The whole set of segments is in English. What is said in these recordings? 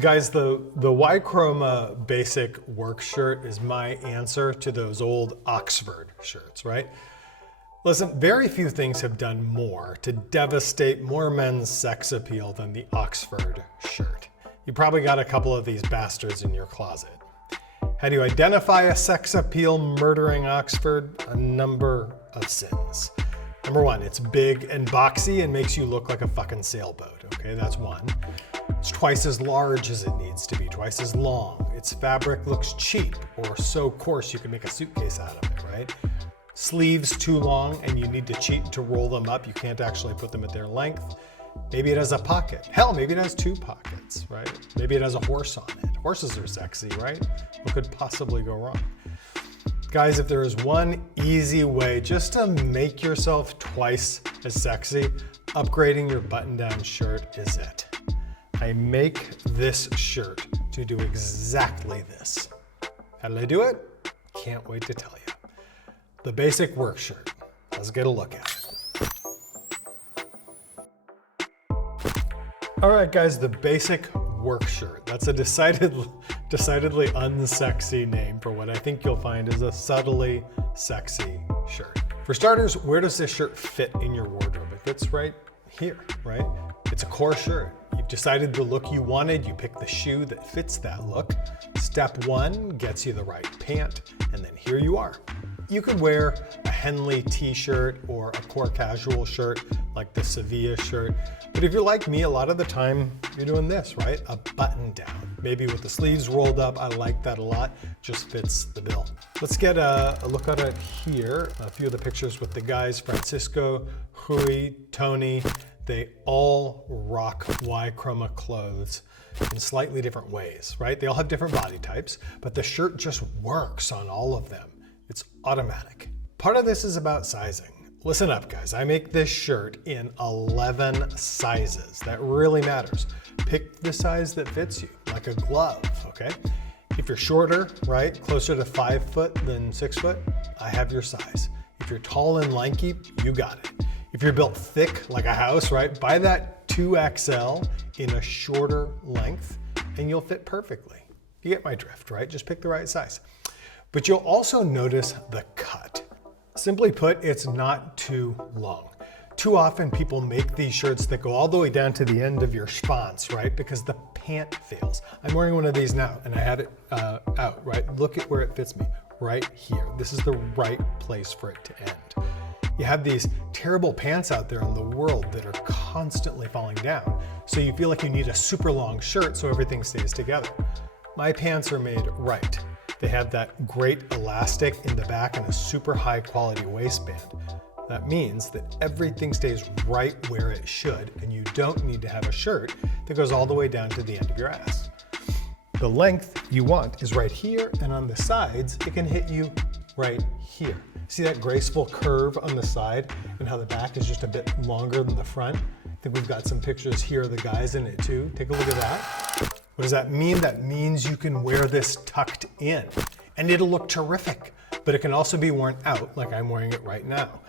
Guys, the Y.Chroma basic work shirt is my answer to those old Oxford shirts, right? Listen, very few things have done more to devastate more men's sex appeal than the Oxford shirt. You probably got a couple of these bastards in your closet. How do you identify a sex appeal murdering Oxford? A number of sins. Number one, it's big and boxy and makes you look like a fucking sailboat, okay? That's one. It's twice as large as it needs to be, twice as long. Its fabric looks cheap or so coarse you can make a suitcase out of it, right? Sleeves too long and you need to cheat to roll them up. You can't actually put them at their length. Maybe it has a pocket. Hell, maybe it has two pockets, right? Maybe it has a horse on it. Horses are sexy, right? What could possibly go wrong? Guys, if there is one easy way just to make yourself twice as sexy, upgrading your button-down shirt is it. I make this shirt to do exactly this. How did I do it? Can't wait to tell you. The basic work shirt. Let's get a look at it. All right, guys, the basic work shirt. That's a decidedly unsexy name for what I think you'll find is a subtly sexy shirt. For starters, where does this shirt fit in your wardrobe? It fits right here, right? It's a core shirt. You've decided the look you wanted, you pick the shoe that fits that look. Step one gets you the right pant, and then here you are. You could wear a Henley t-shirt or a core casual shirt like the Sevilla shirt. But if you're like me, a lot of the time you're doing this, right? A button down. Maybe with the sleeves rolled up. I like that a lot. Just fits the bill. Let's get a look at it here. A few of the pictures with the guys, Francisco, Rui, Tony. They all rock Y.Chroma clothes in slightly different ways, right? They all have different body types, but the shirt just works on all of them. It's automatic. Part of this is about sizing. Listen up, guys. I make this shirt in 11 sizes. That really matters. Pick the size that fits you, like a glove, okay? If you're shorter, right, closer to 5 foot than 6 foot, I have your size. If you're tall and lanky, you got it. If you're built thick like a house, right, buy that 2XL in a shorter length and you'll fit perfectly. You get my drift, right? Just pick the right size. But you'll also notice the cut. Simply put, it's not too long. Too often people make these shirts that go all the way down to the end of your schwanz, right? Because the pant fails. I'm wearing one of these now and I had it out, right? Look at where it fits me, right here. This is the right place for it to end. You have these terrible pants out there in the world that are constantly falling down. So you feel like you need a super long shirt so everything stays together. My pants are made right. They have that great elastic in the back and a super high quality waistband. That means that everything stays right where it should and you don't need to have a shirt that goes all the way down to the end of your ass. The length you want is right here, and on the sides, it can hit you right here. See that graceful curve on the side and how the back is just a bit longer than the front? I think we've got some pictures here of the guys in it too. Take a look at that. What does that mean? That means you can wear this tucked in and it'll look terrific, but it can also be worn out like I'm wearing it right now.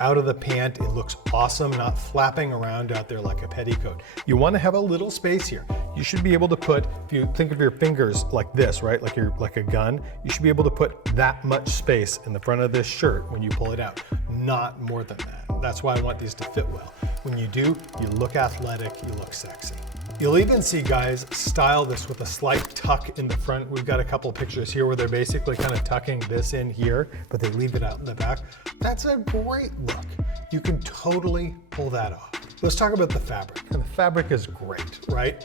Out of the pant, it looks awesome, not flapping around out there like a petticoat. You want to have a little space here. You should be able to put, if you think of your fingers like this, right, like a gun, you should be able to put that much space in the front of this shirt when you pull it out, not more than that. That's why I want these to fit well. When you do, you look athletic, you look sexy. You'll even see guys style this with a slight tuck in the front. We've got a couple pictures here where they're basically kind of tucking this in here, but they leave it out in the back. That's a great look. You can totally pull that off. Let's talk about the fabric. And the fabric is great, right?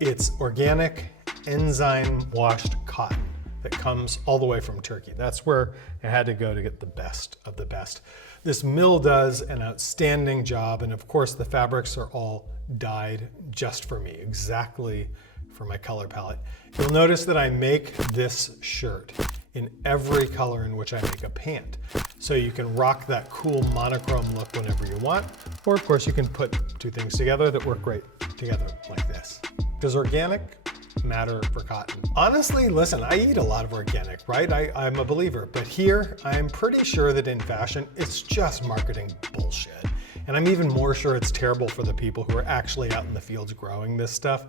It's organic, enzyme washed cotton that comes all the way from Turkey. That's where I had to go to get the best of the best. This mill does an outstanding job, and of course the fabrics are all dyed just for me, exactly for my color palette. You'll notice that I make this shirt in every color in which I make a pant. So you can rock that cool monochrome look whenever you want, or of course you can put two things together that work great together like this. Does organic matter for cotton? Honestly, listen, I eat a lot of organic, right? I'm a believer, but here I'm pretty sure that in fashion, it's just marketing bullshit. And I'm even more sure it's terrible for the people who are actually out in the fields growing this stuff.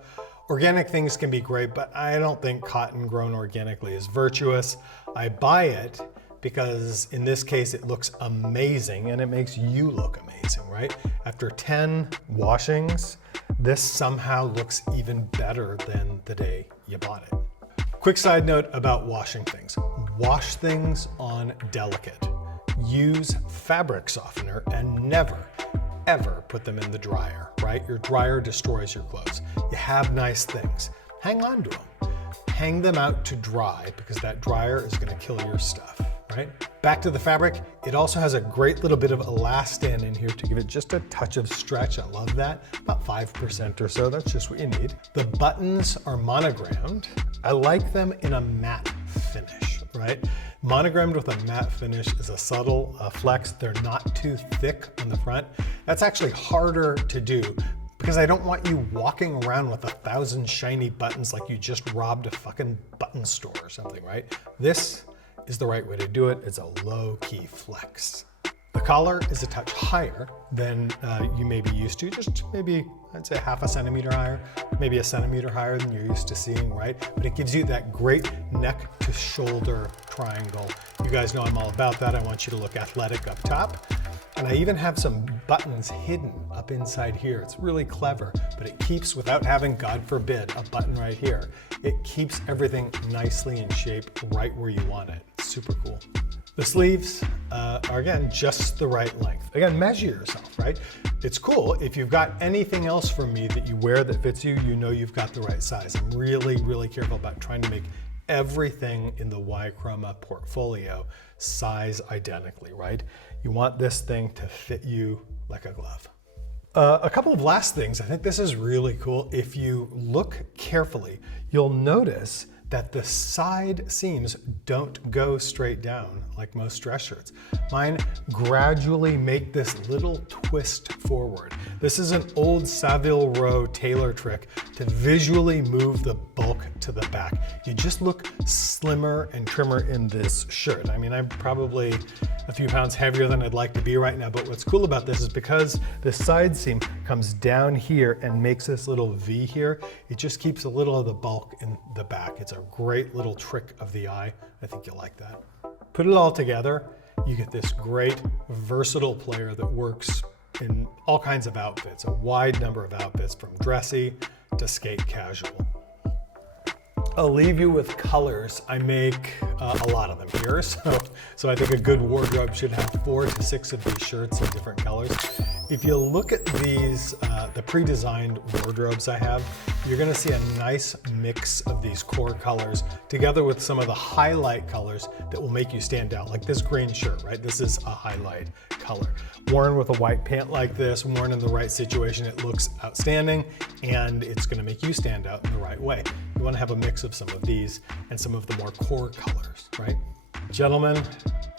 Organic things can be great, but I don't think cotton grown organically is virtuous. I buy it because in this case, it looks amazing and it makes you look amazing, right? After 10 washings, this somehow looks even better than the day you bought it. Quick side note about washing things. Wash things on delicate. Use fabric softener and never, ever put them in the dryer, right? Your dryer destroys your clothes. You have nice things. Hang on to them. Hang them out to dry because that dryer is gonna kill your stuff, right? Back to the fabric, it also has a great little bit of elastin in here to give it just a touch of stretch. I love that, about 5% or so, that's just what you need. The buttons are monogrammed. I like them in a matte finish, right? Monogrammed with a matte finish is a subtle flex. They're not too thick on the front. That's actually harder to do because I don't want you walking around with 1,000 shiny buttons like you just robbed a fucking button store or something, right? This is the right way to do it. It's a low-key flex. The collar is a touch higher than you may be used to, just maybe, I'd say 1/2 centimeter higher, maybe 1 centimeter higher than you're used to seeing, right? But it gives you that great neck to shoulder triangle. You guys know I'm all about that. I want you to look athletic up top. And I even have some buttons hidden up inside here. It's really clever, but it keeps, without having, God forbid, a button right here, it keeps everything nicely in shape right where you want it. It's super cool. The sleeves are, again, just the right length. Again, measure yourself, right? It's cool. If you've got anything else from me that you wear that fits you, you know you've got the right size. I'm really, really careful about trying to make everything in the Y.Chroma portfolio size identically, right? You want this thing to fit you like a glove. A couple of last things. I think this is really cool. If you look carefully, you'll notice that the side seams don't go straight down like most dress shirts. Mine gradually make this little twist forward. This is an old Savile Row tailor trick to visually move the bulk to the back. You just look slimmer and trimmer in this shirt. I mean, I'm probably a few pounds heavier than I'd like to be right now, but what's cool about this is because the side seam comes down here and makes this little V here, it just keeps a little of the bulk in the back. It's a great little trick of the eye. I think you'll like that. Put it all together, you get this great versatile player that works in all kinds of outfits, a wide number of outfits from dressy to skate casual. I'll leave you with colors. I make a lot of them here, so I think a good wardrobe should have 4 to 6 of these shirts in different colors. If you look at these, the pre-designed wardrobes I have, you're gonna see a nice mix of these core colors together with some of the highlight colors that will make you stand out, like this green shirt, right? This is a highlight color. Worn with a white pant like this, worn in the right situation, it looks outstanding, and it's gonna make you stand out in the right way. You wanna have a mix of some of these and some of the more core colors, right? Gentlemen,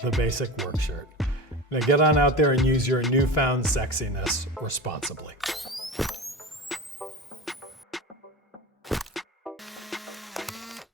the basic work shirt. Now get on out there and use your newfound sexiness responsibly.